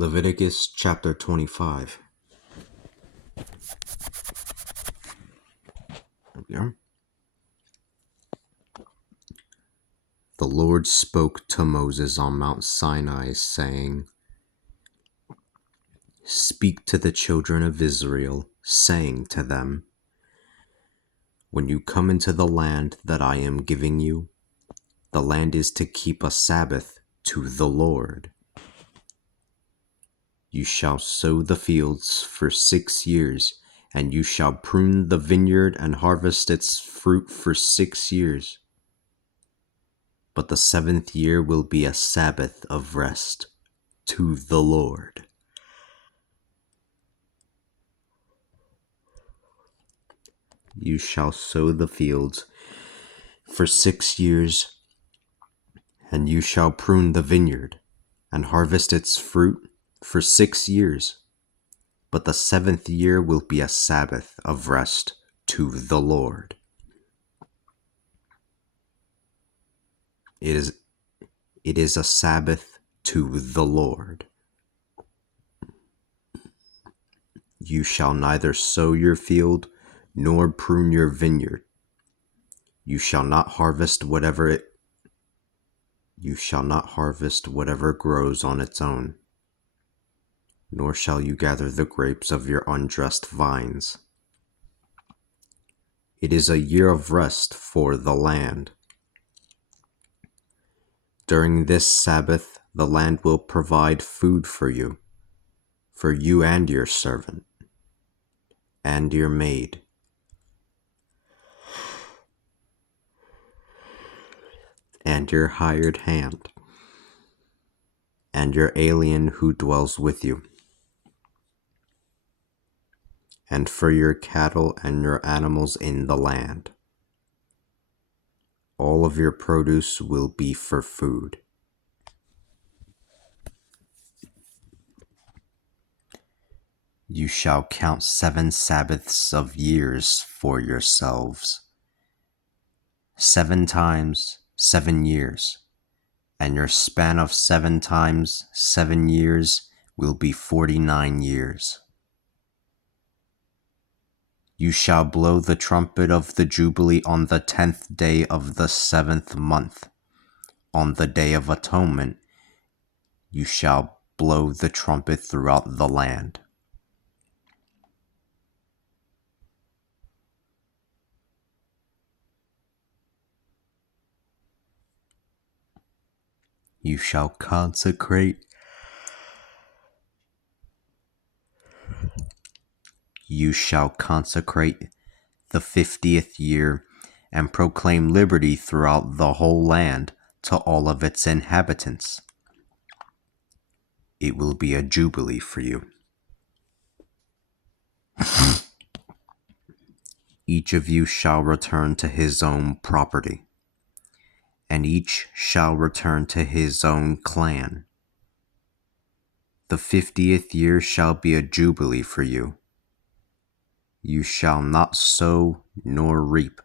Leviticus chapter 25. The Lord spoke to Moses on Mount Sinai, saying, "Speak to the children of Israel, saying to them, when you come into the land that I am giving you, the land is to keep a Sabbath to the Lord. You shall sow the fields for 6 years, and you shall prune the vineyard and harvest its fruit for 6 years. But the 7th year will be a Sabbath of rest to the Lord. You shall sow the fields for 6 years, and you shall prune the vineyard and harvest its fruit for 6 years. But the 7th year will be a Sabbath of rest to the Lord. It is a Sabbath to the Lord. You shall neither sow your field nor prune your vineyard. You shall not harvest whatever grows on its own, nor shall you gather the grapes of your undressed vines. It is a year of rest for the land. During this Sabbath, the land will provide food for you and your servant, and your maid, and your hired hand, and your alien who dwells with you, and for your cattle and your animals in the land. All of your produce will be for food. You shall count 7 Sabbaths of years for yourselves, 7 times 7 years, and your span of 7 times 7 years will be 49 years. You shall blow the trumpet of the Jubilee on the 10th day of the 7th month. On the Day of Atonement, you shall blow the trumpet throughout the land. You shall consecrate the 50th year and proclaim liberty throughout the whole land to all of its inhabitants. It will be a jubilee for you. Each of you shall return to his own property, and each shall return to his own clan. The 50th year shall be a jubilee for you. You shall not sow nor reap.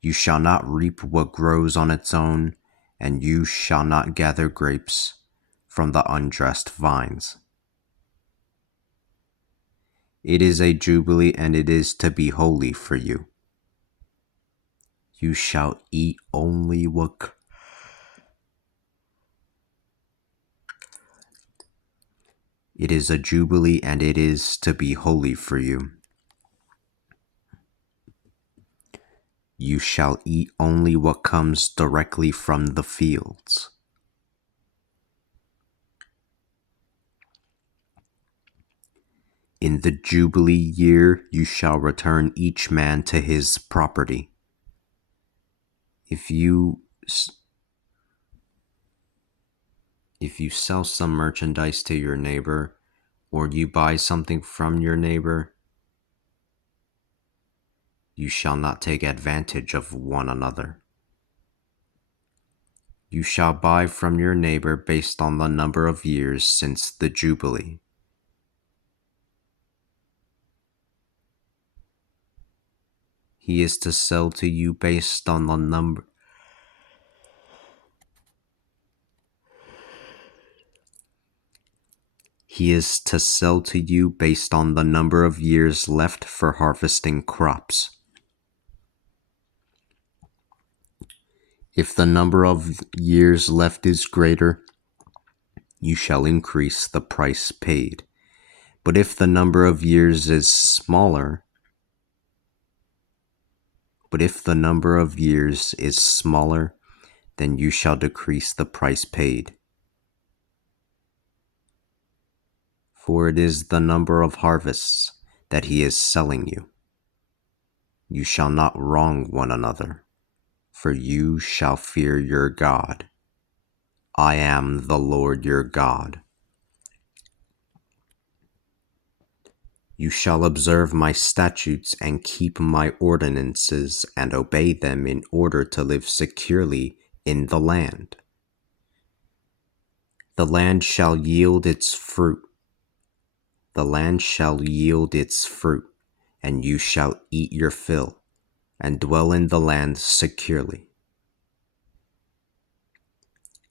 You shall not reap what grows on its own, and you shall not gather grapes from the undressed vines. It is a jubilee, and it is to be holy for you. You shall eat only what It is a jubilee, and it is to be holy for you. You shall eat only what comes directly from the fields. In the Jubilee year you shall return each man to his property. If you sell some merchandise to your neighbor, or you buy something from your neighbor, you shall not take advantage of one another. You shall buy from your neighbor based on the number of years since the Jubilee. He is to sell to you based on the number. He is to sell to you based on the number of years left for harvesting crops. If the number of years left is greater, you shall increase the price paid. But if the number of years is smaller, then you shall decrease the price paid. For it is the number of harvests that he is selling you. You shall not wrong one another, for you shall fear your God. I am the Lord your God. You shall observe my statutes and keep my ordinances and obey them in order to live securely in the land. The land shall yield its fruit. And you shall eat your fill, and dwell in the land securely.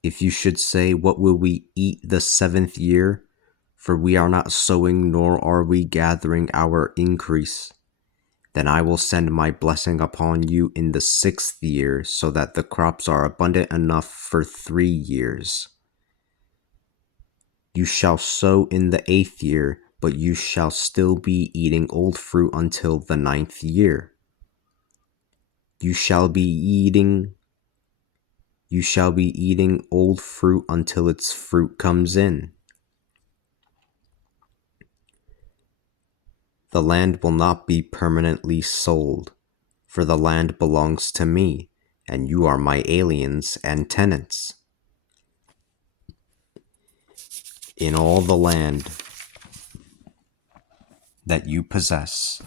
If you should say, what will we eat the 7th year? For we are not sowing, nor are we gathering our increase. Then I will send my blessing upon you in the 6th year, so that the crops are abundant enough for 3 years. You shall sow in the 8th year, but you shall still be eating old fruit until the 9th year. You shall be eating old fruit until its fruit comes in. The land will not be permanently sold, for the land belongs to me, and you are my aliens and tenants. In all the land that you possess,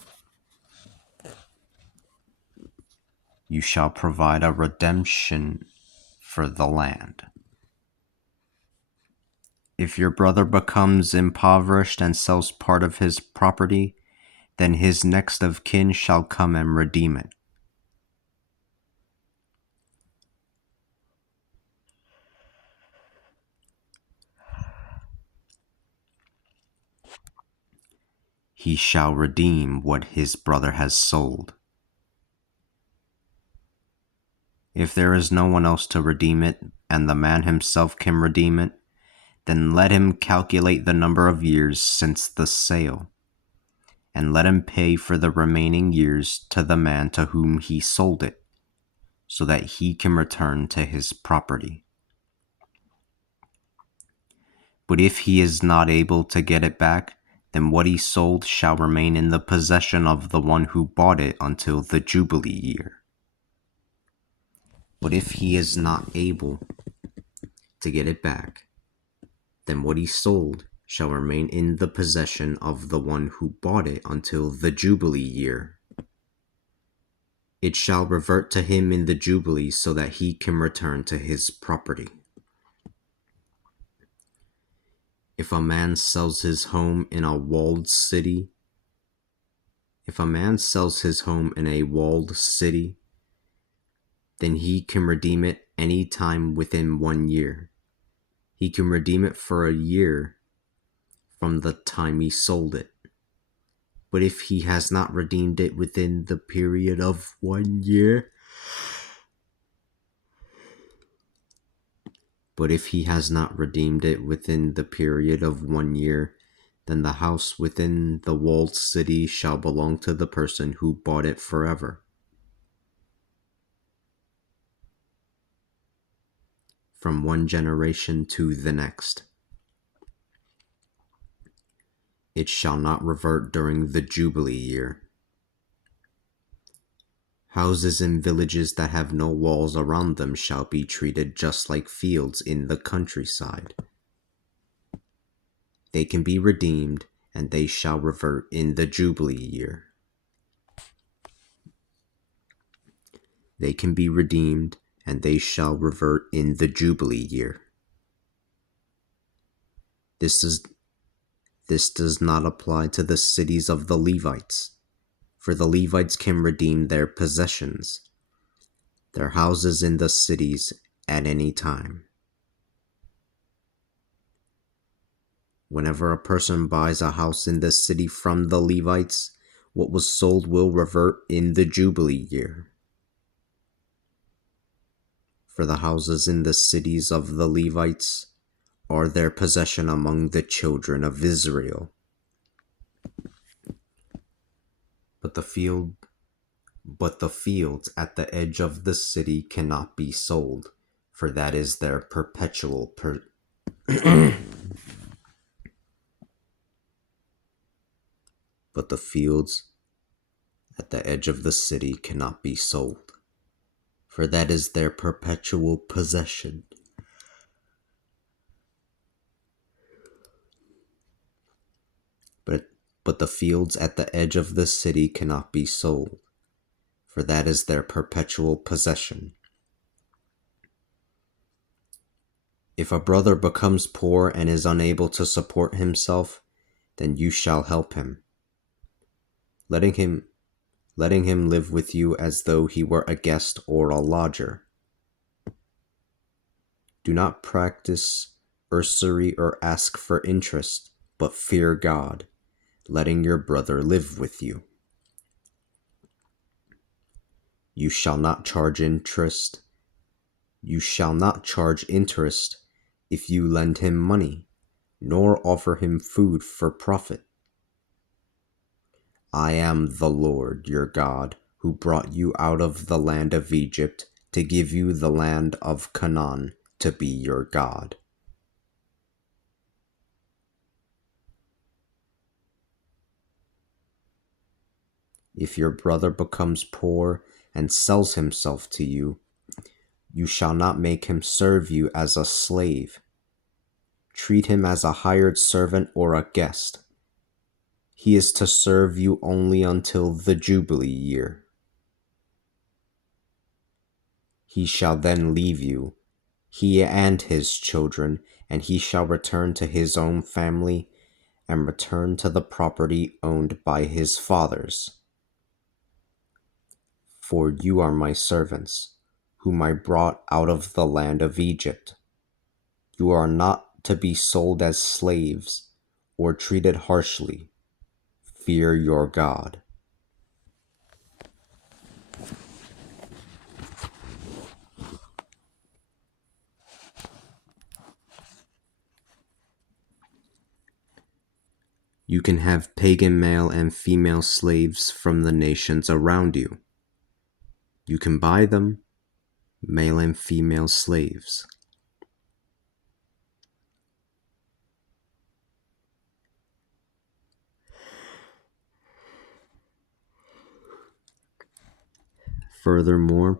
you shall provide a redemption for the land. If your brother becomes impoverished and sells part of his property, then his next of kin shall come and redeem it. He shall redeem what his brother has sold. If there is no one else to redeem it, and the man himself can redeem it, then let him calculate the number of years since the sale, and let him pay for the remaining years to the man to whom he sold it, so that he can return to his property. But if he is not able to get it back, then what he sold shall remain in the possession of the one who bought it until the Jubilee year. But if he is not able to get it back, then what he sold shall remain in the possession of the one who bought it until the Jubilee year. It shall revert to him in the Jubilee so that he can return to his property. If a man sells his home in a walled city, then he can redeem it any time within 1 year. He can redeem it for a year from the time he sold it. But if he has not redeemed it within the period of 1 year, then the house within the walled city shall belong to the person who bought it forever. From one generation to the next. It shall not revert during the Jubilee year. Houses in villages that have no walls around them shall be treated just like fields in the countryside. They can be redeemed, and they shall revert in the Jubilee year. This does not apply to the cities of the Levites, for the Levites can redeem their possessions, their houses in the cities, at any time. Whenever a person buys a house in the city from the Levites, what was sold will revert in the Jubilee year. For the houses in the cities of the Levites are their possession among the children of Israel. But the fields at the edge of the city cannot be sold, for that is their perpetual But the fields at the edge of the city cannot be sold, for that is their perpetual possession. But the fields at the edge of the city cannot be sold, for that is their perpetual possession. If a brother becomes poor and is unable to support himself, then you shall help him, letting him live with you as though he were a guest or a lodger. Do not practice usury or ask for interest, but fear God, letting your brother live with you. You shall not charge interest. You shall not charge interest if you lend him money, nor offer him food for profit. I am the Lord your God, who brought you out of the land of Egypt to give you the land of Canaan to be your God. If your brother becomes poor and sells himself to you, you shall not make him serve you as a slave. Treat him as a hired servant or a guest. He is to serve you only until the Jubilee year. He shall then leave you, he and his children, and he shall return to his own family and return to the property owned by his fathers. For you are my servants, whom I brought out of the land of Egypt. You are not to be sold as slaves or treated harshly. Fear your God. You can have pagan male and female slaves from the nations around you. You can buy them, male and female slaves. Furthermore,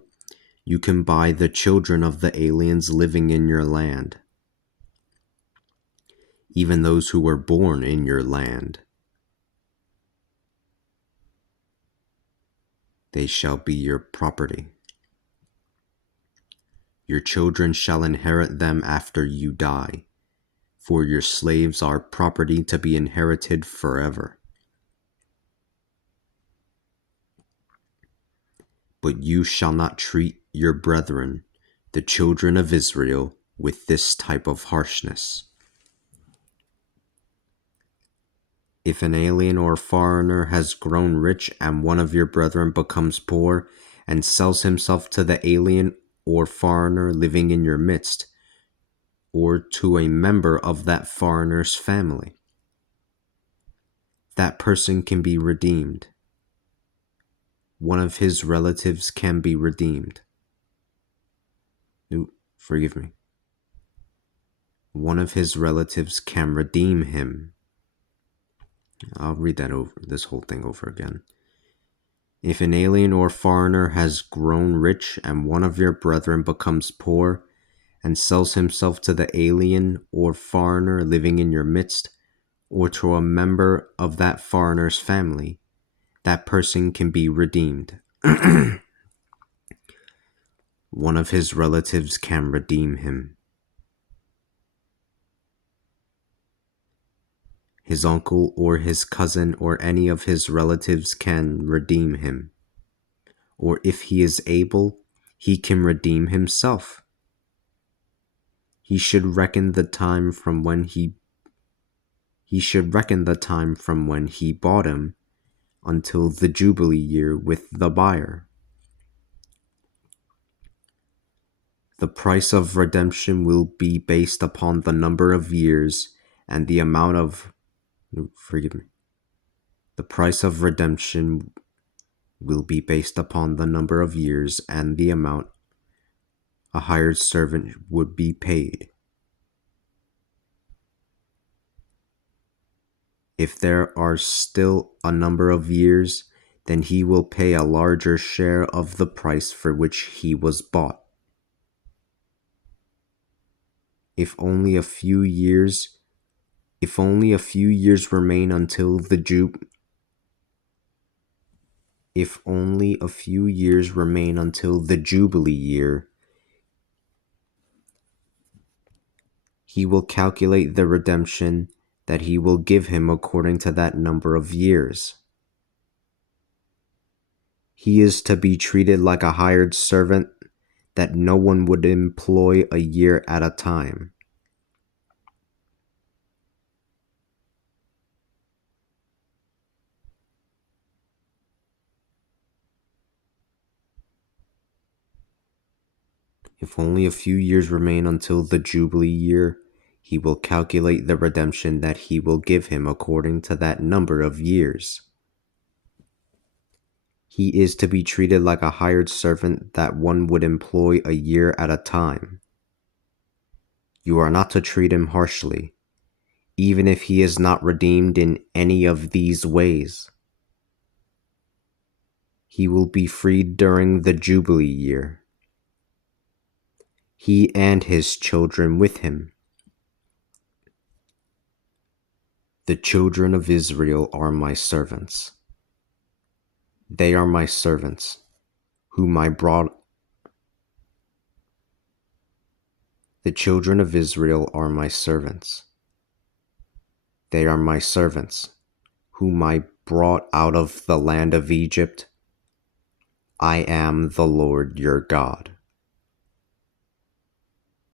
you can buy the children of the aliens living in your land, even those who were born in your land. They shall be your property. Your children shall inherit them after you die, for your slaves are property to be inherited forever. But you shall not treat your brethren, the children of Israel, with this type of harshness. If an alien or foreigner has grown rich and one of your brethren becomes poor and sells himself to the alien or foreigner living in your midst, or to a member of that foreigner's family, that person can be redeemed. One of his relatives can be redeemed. One of his relatives can redeem him. I'll read this whole thing over again. If an alien or foreigner has grown rich and one of your brethren becomes poor and sells himself to the alien or foreigner living in your midst, or to a member of that foreigner's family, that person can be redeemed. One of his relatives can redeem him. His uncle or his cousin or any of his relatives can redeem him. Or if he is able, he can redeem himself. He should reckon the time from when he He should reckon the time from when he bought him until the Jubilee year with the buyer. The price of redemption will be based upon the number of years and the amount of... The price of redemption will be based upon the number of years and the amount a hired servant would be paid. If there are still a number of years, then he will pay a larger share of the price for which he was bought. If only a few years remain until the Jubilee year, he will calculate the redemption that he will give him according to that number of years. He is to be treated like a hired servant that no one would employ a year at a time. If only a few years remain until the Jubilee year, he will calculate the redemption that he will give him according to that number of years. He is to be treated like a hired servant that one would employ a year at a time. You are not to treat him harshly, even if he is not redeemed in any of these ways. He will be freed during the Jubilee year, he and his children with him. The children of Israel are my servants. They are my servants, whom I brought. The children of Israel are my servants. They are my servants, whom I brought out of the land of Egypt. I am the Lord your God.